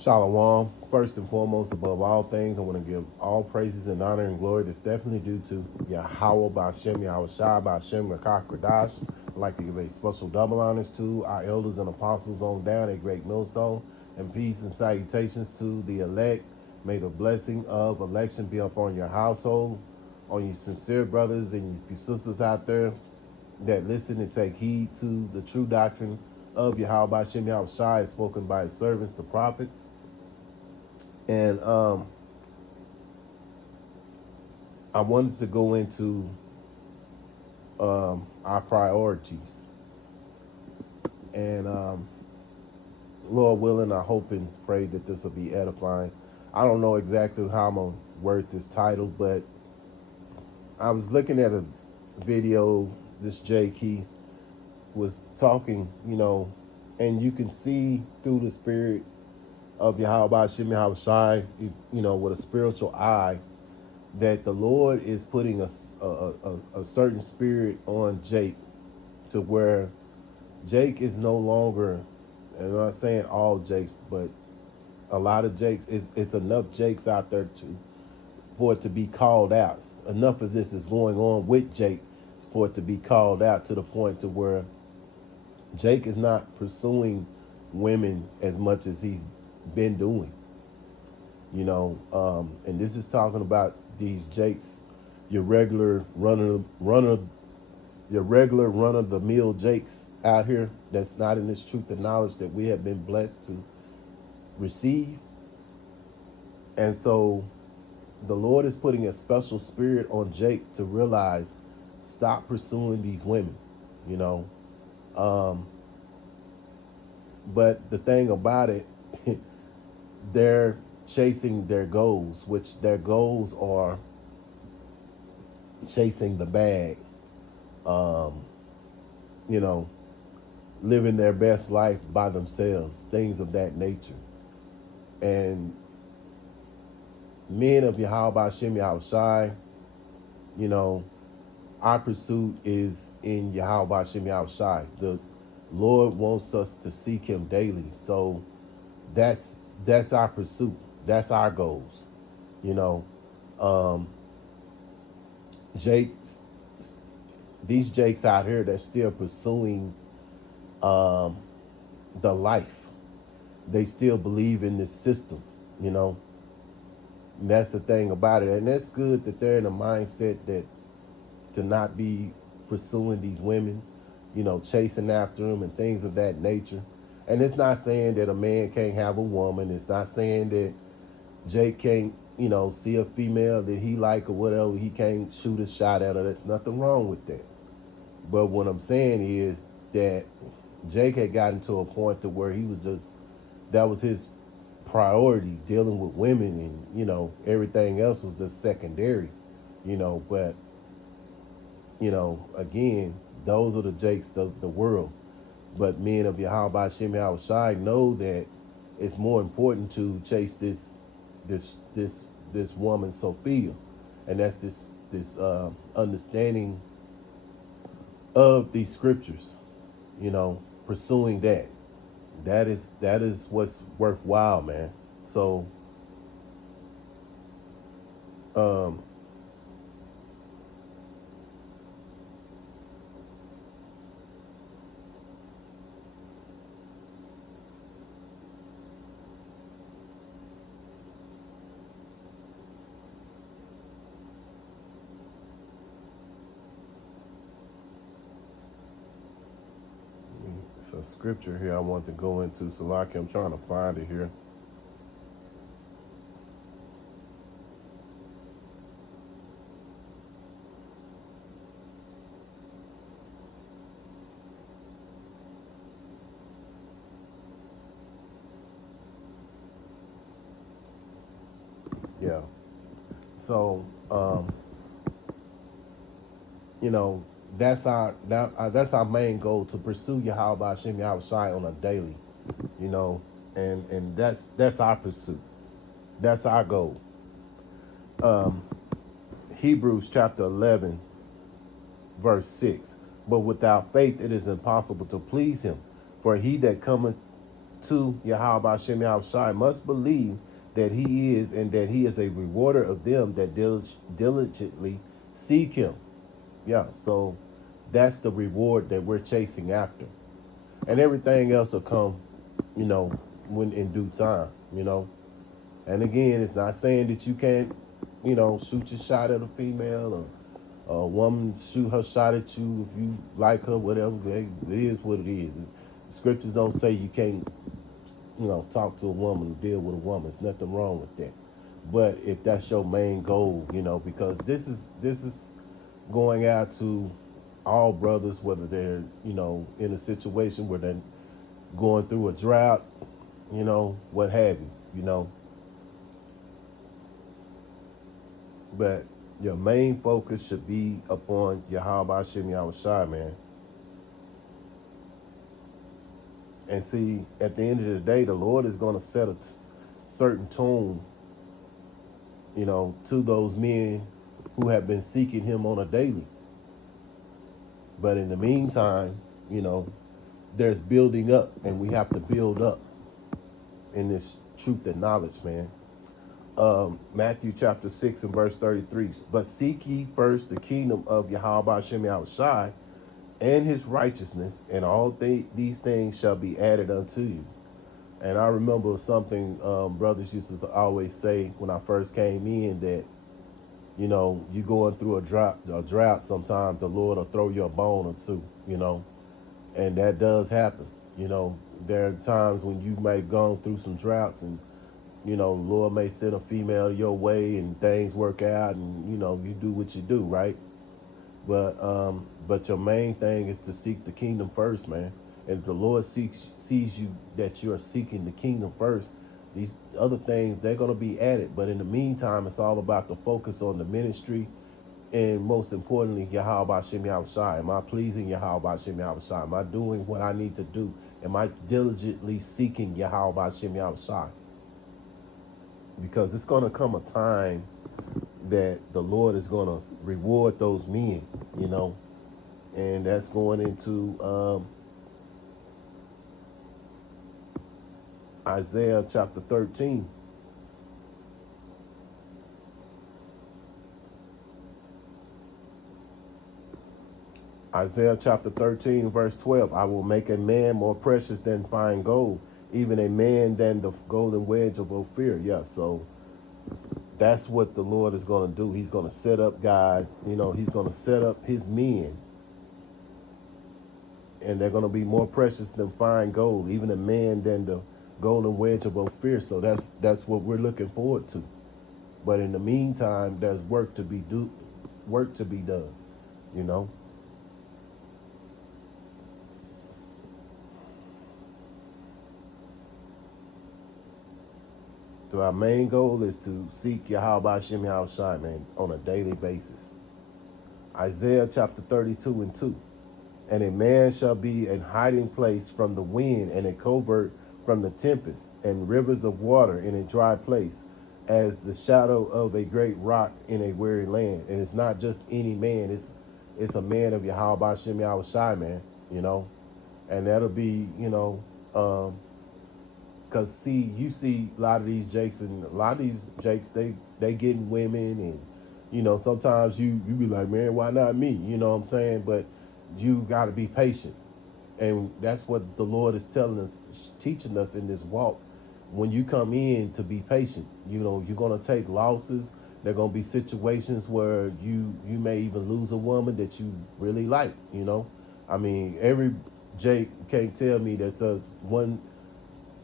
Shalom. First and foremost, above all things, I want to give all praises and honor and glory that's definitely due to YAHAWAH, BAHASHAM, YAHAWASHI, BAHASHAM, Rakakradash. I'd like to give a special double honors to our elders and apostles on down at Great Millstone, and peace and salutations to the elect. May the blessing of election be upon your household, on you sincere brothers and you sisters out there that listen and take heed to the true doctrine of Yahweh Bashem Yahweh Shai, spoken by his servants, the prophets. And I wanted to go into our priorities. And Lord willing, I hope and pray that this will be edifying. I don't know exactly how I'm going to word this title, but I was looking at a video. This Jay Keith was talking, and you can see through the spirit of Yahweh Bashem Yahweh Shai, with a spiritual eye, that the Lord is putting a certain spirit on Jake, to where Jake is no longer, and I'm not saying all Jakes, but a lot of Jakes, it's enough Jakes out there for it to be called out. Enough of this is going on with Jake for it to be called out, to the point to where Jake is not pursuing women as much as he's been doing. And this is talking about these Jakes, your regular run of the mill Jakes out here that's not in this truth and knowledge that we have been blessed to receive. And so the Lord is putting a special spirit on Jake to realize, stop pursuing these women, but the thing about it, they're chasing their goals, which their goals are chasing the bag, living their best life by themselves, things of that nature. And men of Yahweh Bashem Yahweh Shai, our pursuit is in Yahweh Bashem Yahweh Shai. The Lord wants us to seek him daily. So that's our pursuit. That's our goals. Jakes, these Jakes out here, they're still pursuing the life. They still believe in this system, And that's the thing about it. And that's good that they're in a mindset that to not be pursuing these women, chasing after them and things of that nature. And it's not saying that a man can't have a woman. It's not saying that Jake can't, see a female that he like or whatever. He can't shoot a shot at her. There's nothing wrong with that. But what I'm saying is that Jake had gotten to a point to where he was that was his priority, dealing with women, and, everything else was just secondary, but, again, those are the Jakes of the world. But men of Yahweh Bashem Yahweh Shai know that it's more important to chase this woman Sophia, and that's this understanding of these scriptures, pursuing that. That is what's worthwhile, man. So it's a scripture here I want to go into. Salaki, I'm trying to find it here. Yeah. So, that's our main goal, to pursue Yahweh Bashem Yahweh Shai on a daily, and that's our pursuit. That's our goal. Hebrews chapter 11, verse 6. But without faith it is impossible to please him. For he that cometh to YAHAWASHI Yahawashi must believe that he is, and that he is a rewarder of them that diligently seek him. Yeah, so that's the reward that we're chasing after. And everything else will come, when in due time, And again, it's not saying that you can't, shoot your shot at a female, or a woman shoot her shot at you if you like her, whatever. It is what it is. The scriptures don't say you can't, talk to a woman, deal with a woman. There's nothing wrong with that. But if that's your main goal, because this is going out to all brothers, whether they're, in a situation where they're going through a drought, what have you. But your main focus should be upon YAHAWASHI Yahawashi, man. And see, at the end of the day, the Lord is going to set a certain tone, to those men who have been seeking him on a daily. But in the meantime, there's building up, and we have to build up in this truth and knowledge, man. Matthew chapter 6 and verse 33. But seek ye first the kingdom of YAHAWASHI Yahawashi and his righteousness, and all these things shall be added unto you. And I remember something brothers used to always say when I first came in, that, you going through a drought, sometimes the Lord will throw you a bone or two, and that does happen. There are times when you may have gone through some droughts, and, the Lord may send a female your way and things work out, and, you do what you do, right? But your main thing is to seek the kingdom first, man. And if the Lord sees you that you are seeking the kingdom first, these other things, they're going to be added. But in the meantime, it's all about the focus on the ministry, and most importantly, YAHAWASHI Yahawashi. Am I pleasing YAHAWASHI Yahawashi? Am I doing what I need to do? Am I diligently seeking YAHAWASHI Yahawashi? Because it's going to come a time that the Lord is going to reward those men, and that's going into Isaiah chapter 13. Isaiah chapter 13, verse 12. I will make a man more precious than fine gold, even a man than the golden wedge of Ophir. Yeah, so that's what the Lord is going to do. He's going to set up guys, he's going to set up his men, and they're going to be more precious than fine gold, even a man than the golden wedge of Ophir. So that's what we're looking forward to. But in the meantime, there's work to be done, So our main goal is to seek YAHAWASHI Yahawashi, man, on a daily basis. Isaiah chapter 32 and 2. And a man shall be an hiding place from the wind, and a covert from the tempest, and rivers of water in a dry place, as the shadow of a great rock in a weary land. And it's not just any man, it's a man of YAHAWASHI Yahawashi, man, and that'll be, because you see a lot of these jakes, and a lot of these jakes, they getting women, and sometimes you be like, man, why not me? You know what I'm saying? But you got to be patient, and that's what the Lord is telling us, teaching us in this walk. When you come in, to be patient. You're gonna take losses. There are gonna be situations where you may even lose a woman that you really like. I mean, every Jake can't tell me that there's one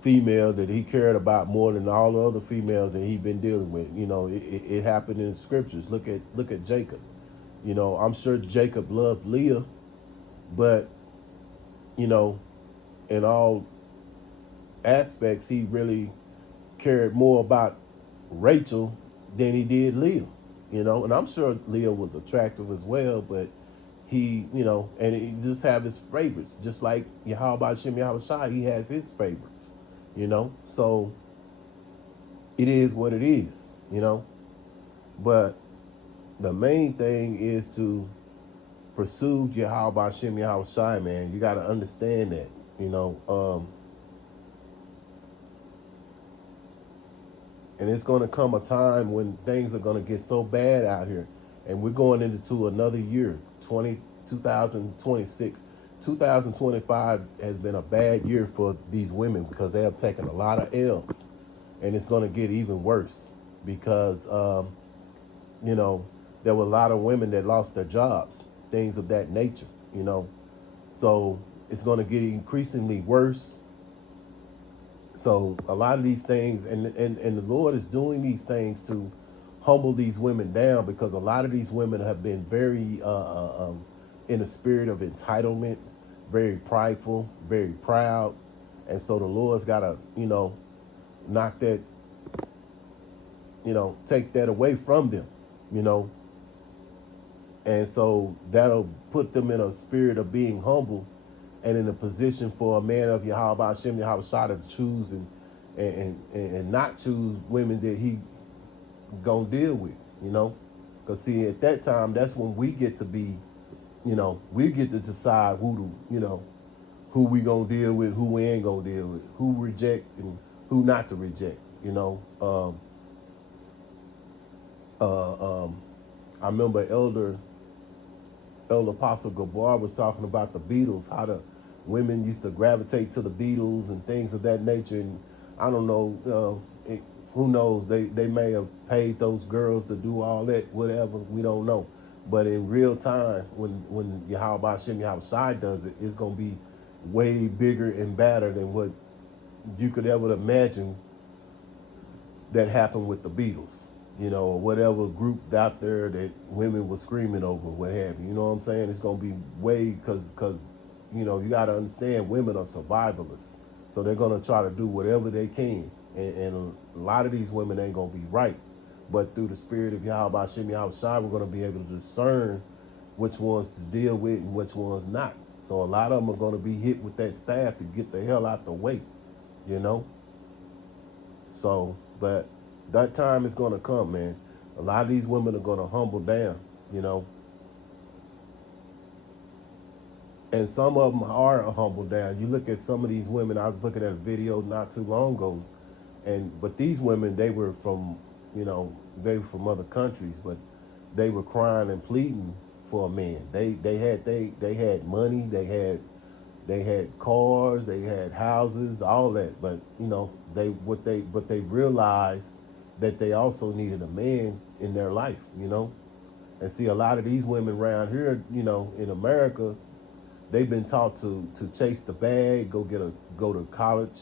female that he cared about more than all the other females that he'd been dealing with. It happened in the scriptures. Look at Jacob. I'm sure Jacob loved Leah, but in all aspects, he really cared more about Rachel than he did Leah. And I'm sure Leah was attractive as well, but he, and he just have his favorites, just like YAHAWASHI Yahawashi, he has his favorites. So it is what it is, but the main thing is to pursue YAHAWASHI Yahawashi, man. You got to understand that, And it's going to come a time when things are going to get so bad out here. And we're going into another year, 2026. 2025 has been a bad year for these women because they have taken a lot of L's. And it's going to get even worse because, you know, there were a lot of women that lost their jobs, things of that nature, you know. So it's going to get increasingly worse. So a lot of these things, and the Lord is doing these things to humble these women down, because a lot of these women have been very in a spirit of entitlement, very prideful, very proud. And so the Lord's got to, you know, knock that, you know, take that away from them, you know. And so that'll put them in a spirit of being humble and in a position for a man of YAHAWASHI, YAHAWASHI to choose and not choose women that he gonna deal with, you know. Because see, at that time, that's when we get to be, you know, we get to decide who to, you know, who we gonna deal with, who we ain't gonna deal with, who reject and who not to reject, you know. I remember Elder Apostle Gabar was talking about the Beatles, how the women used to gravitate to the Beatles and things of that nature. And I don't know, who knows, they may have paid those girls to do all that, whatever, we don't know. But in real time, when YAHAWASHI does it, it's going to be way bigger and badder than what you could ever imagine that happened with the Beatles, you know, or whatever group out there that women were screaming over, what have you. You know what I'm saying? It's going to be way, because you know, you got to understand, women are survivalists. So they're going to try to do whatever they can. And a lot of these women ain't going to be right. But through the spirit of YAHAWASHI, we're going to be able to discern which ones to deal with and which ones not. So a lot of them are going to be hit with that staff to get the hell out the way, you know? So, but that time is going to come, man. A lot of these women are going to humble down, you know? And some of them are humble down. You look at some of these women. I was looking at a video not too long ago, but these women, they were from, you know, they were from other countries, but they were crying and pleading for a man. They had money, they had cars, they had houses, all that. But you know, they realized that they also needed a man in their life, you know. And see, a lot of these women around here, you know, in America, they've been taught to chase the bag, go to college,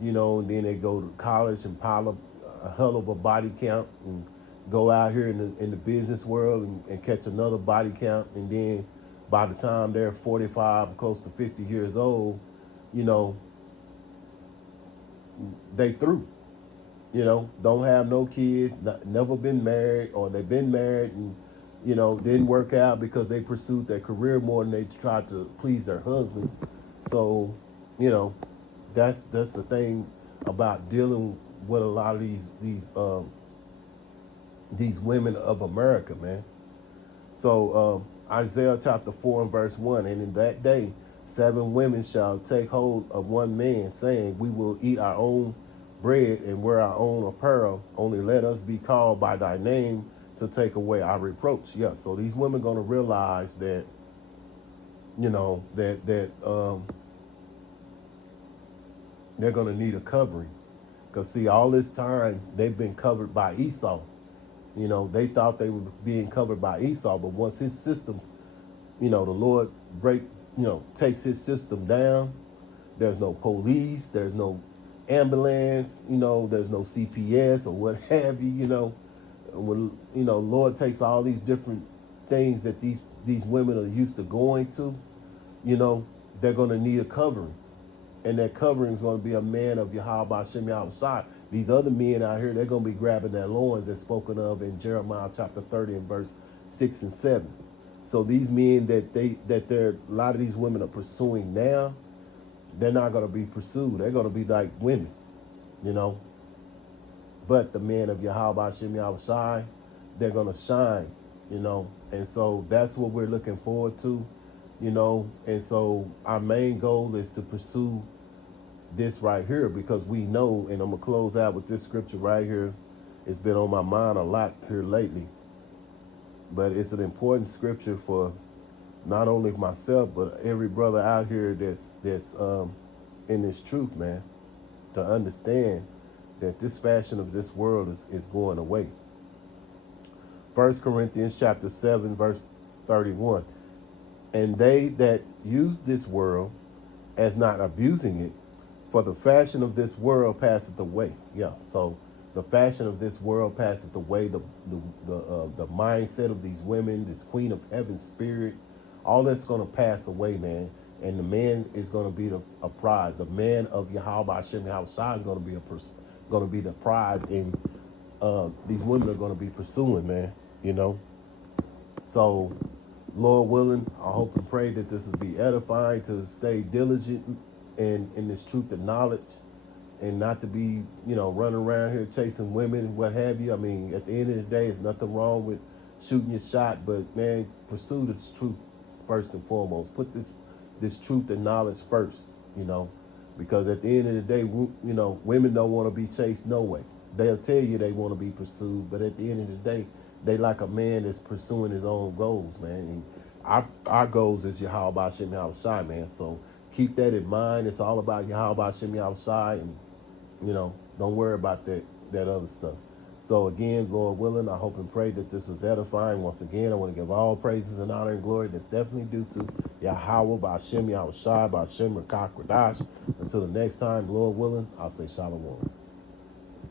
you know, and then they go to college and pile up a hell of a body count and go out here in the business world and catch another body count. And then by the time they're 45, close to 50 years old, you know, they through, you know, don't have no kids, never been married, or they've been married and, you know, didn't work out because they pursued their career more than they tried to please their husbands. So, you know, that's the thing about dealing with a lot of these women of America, man. So Isaiah chapter 4 and verse 1, and in that day 7 women shall take hold of one man, saying, we will eat our own bread and wear our own apparel. Only let us be called by thy name to take away our reproach. Yeah, so these women going to realize that, you know, that they're going to need a covering. Because see, all this time they've been covered by Esau. You know, they thought they were being covered by Esau, but once his system, you know, the Lord takes his system down, there's no police, there's no ambulance, you know, there's no CPS or what have you, you know. When, you know, Lord takes all these different things that these women are used to going to, you know, they're going to need a covering. And that covering is going to be a man of YAHAWASHI. These other men out here, they're going to be grabbing their loins, as spoken of in Jeremiah chapter 30 and verse 6 and 7. So these men that a lot of these women are pursuing now, they're not going to be pursued. They're going to be like women, you know. But the men of YAHAWASHI, they're going to shine, you know. And so that's what we're looking forward to, you know. And so our main goal is to pursue this right here, because we know, and I'm going to close out with this scripture right here. it's been on my mind a lot here lately. But it's an important scripture for not only myself, but every brother out here that's in this truth, man, to understand that this fashion of this world is going away. 1 Corinthians chapter 7, verse 31. And they that use this world as not abusing it, for the fashion of this world passeth away. Yeah, so the fashion of this world passeth away. The mindset of these women, this queen of heaven spirit, all that's going to pass away, man. And the man is going to be a prize. The man of YAHAWASHI is going to be the prize, and these women are going to be pursuing, man. You know. So, Lord willing, I hope and pray that this will be edifying, to stay diligent in this truth and knowledge, and not to be, running around here chasing women and what have you. I mean, at the end of the day, there's nothing wrong with shooting your shot, but man, pursue this truth first and foremost. Put this truth and knowledge first, because at the end of the day, women don't want to be chased no way. They'll tell you they want to be pursued, but at the end of the day, they like a man that's pursuing his own goals, man. And our goals is YAHAWASHI, man. So keep that in mind. It's all about YAHAWASHI, and don't worry about that other stuff. So again, Lord willing, I hope and pray that this was edifying. Once again, I want to give all praises and honor and glory that's definitely due to Yahawah, BAHASHAM, YAHAWASHI, BAHASHAM, Rakakwadash. Until the next time, Lord willing, I'll say shalom.